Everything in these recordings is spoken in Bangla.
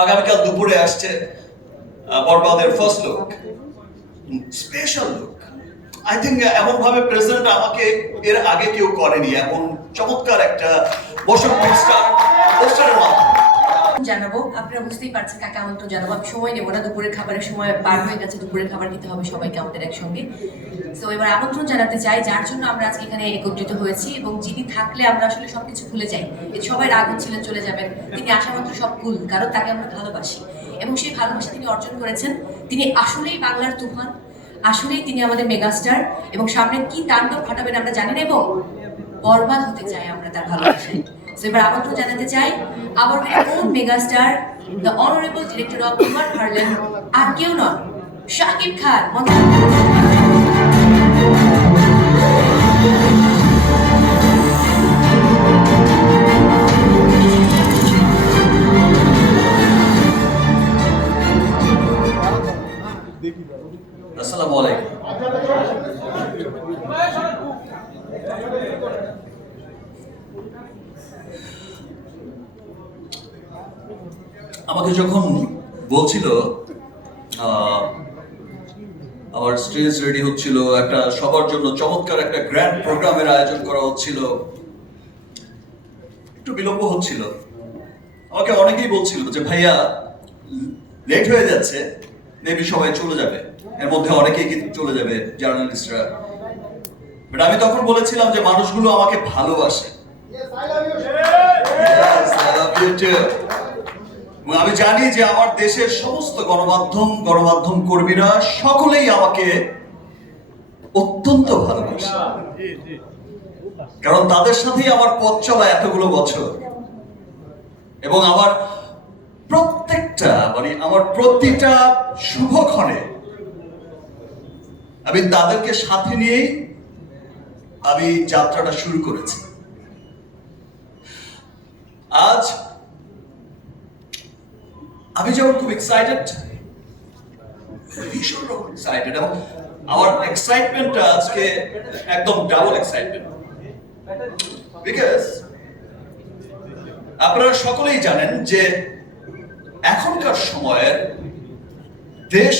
আগামীকাল দুপুরে আসছে বরবাদের first look special look I think এমন ভাবে প্রেজেন্ট আমাকে এর আগে কেউ করেনি, এমন চমৎকার একটা বসন্ত পোস্টার পোস্টারের মাধ্যমে। জানাব। আপনারা বুঝতেই পারছেন কাকে আমন্ত্রণ জানাব। আমি সময় নেব না, দুপুরের খাবারের সময় পার হয়ে গেছে, দুপুরের খাবার দিতে হবে সবাইকে আমাদের একসঙ্গে। তো এবার আমন্ত্রণ জানাতে চাই, যার জন্য আমরা আজকে এখানে একত্রিত হয়েছি এবং যিনি থাকলে আমরা আসলে সবকিছু ভুলে যাই। সবাই রাগ হচ্ছিলেন চলে যাবেন। তিনি আসা মাত্র সব ভুল, কারণ তাকে আমরা ভালোবাসি। এবং সেই ভালোবাসা তিনি অর্জন করেছেন। তিনি আসলেই বাংলার তুফান, আসলেই তিনি আমাদের মেগাস্টার এবং সামনে কি তাণ্ডব ঘটাবেন আমরা জানি না, এবং বরবাদ হতে চাই আমরা তার ভালোবাসায়। তো এবার আমন্ত্রণ জানাতে চাই আবার own megastar the honourable director of Kumar হারলেন আর কেউ নন শাকিব খান আসসালামু আলাইকুম। আমাকে যখন বলছিল আমার স্টেজ রেডি হচ্ছিল, একটা সবার জন্য চমৎকার একটা গ্র্যান্ড প্রোগ্রামের আয়োজন করা হচ্ছিল, একটু বিলম্ব হচ্ছিল। আমাকে অনেকেই বলছিল যে, ভাইয়া লেট হয়ে যাচ্ছে মেবি সবাই চলে যাবে। এর মধ্যে অনেকেই কিন্তু চলে যাবে জার্নালিস্টরা বাট আমি তখন বলেছিলাম যে, মানুষগুলো আমাকে ভালোবাসে। আমি জানি যে আমার দেশের সমস্ত গণমাধ্যম গণমাধ্যম কর্মীরা সকলেই আমাকে অত্যন্ত ভালোবাসে। কারণ তাদের সাথেই আমার পথ চলা এতগুলো বছর। এবং আমার প্রত্যেকটা মানে আমার প্রতিটা শুভক্ষণে আমি তাদেরকে সাথে নিয়েই আমি যাত্রাটা শুরু করেছি। আজ আমি যেমন খুব এক্সাইটেড ভীষণ রকম এক্সাইটেড এবং আমার এক্সাইটমেন্টটা আজকে একদম ডাবল এক্সাইটমেন্ট বিকজ আপনারা সকলেই জানেন যে এখনকার সময়ের দেশ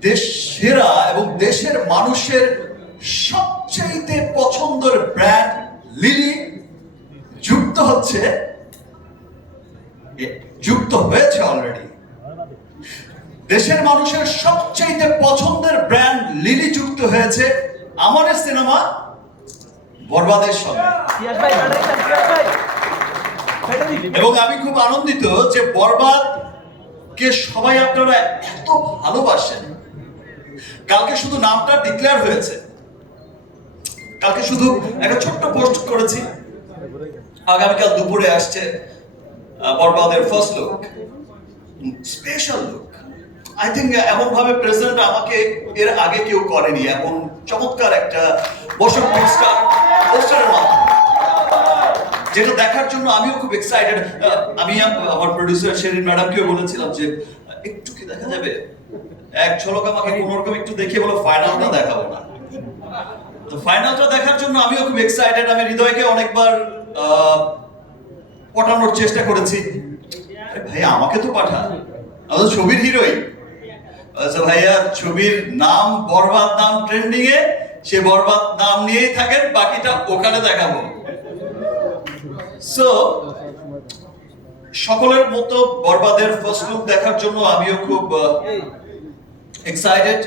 দেশ সেরা এবং দেশের মানুষের সবচেয়ে পছন্দের ব্র্যান্ড লিলি যুক্ত হচ্ছে যুক্ত হয়েছে অলরেডি দেশের মানুষের সবচেয়ে পছন্দের ব্র্যান্ড লিলি যুক্ত হয়েছে আমাদের সিনেমা বরবাদের সঙ্গে। এবং আমি খুব আনন্দিত যে বরবাদ কে সবাই আপনারা এত ভালোবাসেন। কালকে শুধু নামটা ডিক্লেয়ার হয়েছে। কালকে শুধু একটা ছোট্ট পোস্ট করেছি। আগামীকাল দুপুরে আসছে। বরবাদের first look special look I think এমন ভাবে প্রেজেন্ট আমাকে এর আগে কেউ করেনি। এমন চমৎকার একটা বসন্ত পোস্টার পোস্টারের মাধ্যমে। যেটা দেখার জন্য আমিও খুব এক্সাইটেড আমি আম- আমার প্রডিউসার শেরিন ম্যাডামকেও বলেছিলাম যে একটু কি দেখা যাবে? এক ঝলক আমাকে কোন রকম একটু দেখিয়ে বলো, ফাইনালটা দেখাবো না। তো ফাইনালটা দেখার জন্য আমিও খুব এক্সাইটেড আমি হৃদয়কে অনেকবার পটানোর চেষ্টা করেছি। ভাই আমাকে তো পাঠা আমি তো ছবির হিরোই। আচ্ছা ভাইয়া, ছবির নাম, বরবাদ নাম ট্রেন্ডিং এ, সে বরবাদ নাম নিয়েই থাকেন, বাকিটা ওখানে দেখাবো। সো সকলের মতো বরবাদের ফার্স্ট লুক দেখার জন্য আমিও খুব এক্সাইটেড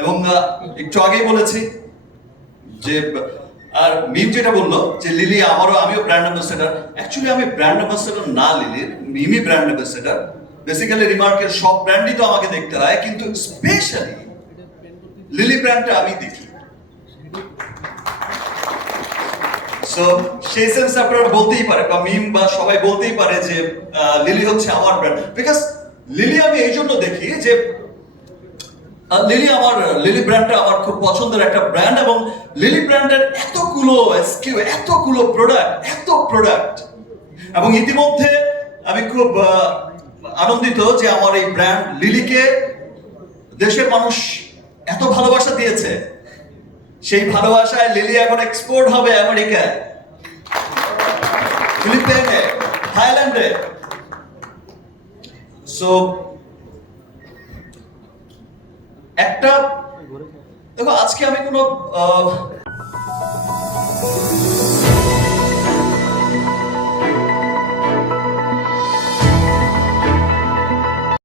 এবং একটু আগেই বলেছি যে আর মিম যেটা বলল, যে লিলি আমারও, আমিও ব্র্যান্ড অ্যাম্বাসেডার অ্যাকচুয়ালি আমি ব্র্যান্ড অ্যাম্বাসেডার না লিলির মিমি ব্র্যান্ড অ্যাম্বাসেডার বেসিক্যালি রিমার্কের সব ব্র্যান্ডই তো আমাকে দেখতে হয়, কিন্তু স্পেশালি লিলি ব্র্যান্ডটা আমি দেখি। সো সেই সেন্স আপনারা বলতেই পারে, বা মিম বা সবাই বলতেই পারে যে লিলি হচ্ছে আমার ব্র্যান্ড বিকজ লিলি আমি এই জন্য দেখি যে লিলি আমার লিলি ব্র্যান্ডটা আমার খুব পছন্দের একটা ব্র্যান্ড এবং লিলি ব্র্যান্ডের এতগুলো এসকিউ এতগুলো প্রোডাক্ট এত প্রোডাক্ট এবং ইতিমধ্যে আমি খুব আনন্দিত যে আমার এই ব্র্যান্ড লিলিকে দেশের মানুষ এত ভালোবাসা দিয়েছে। সেই ভালোবাসায় লিলি এখন এক্সপোর্ট হবে আমেরিকায়। ফিলিপাইনে থাইল্যান্ডে সো একটা দেখো আজকে আমি কোনো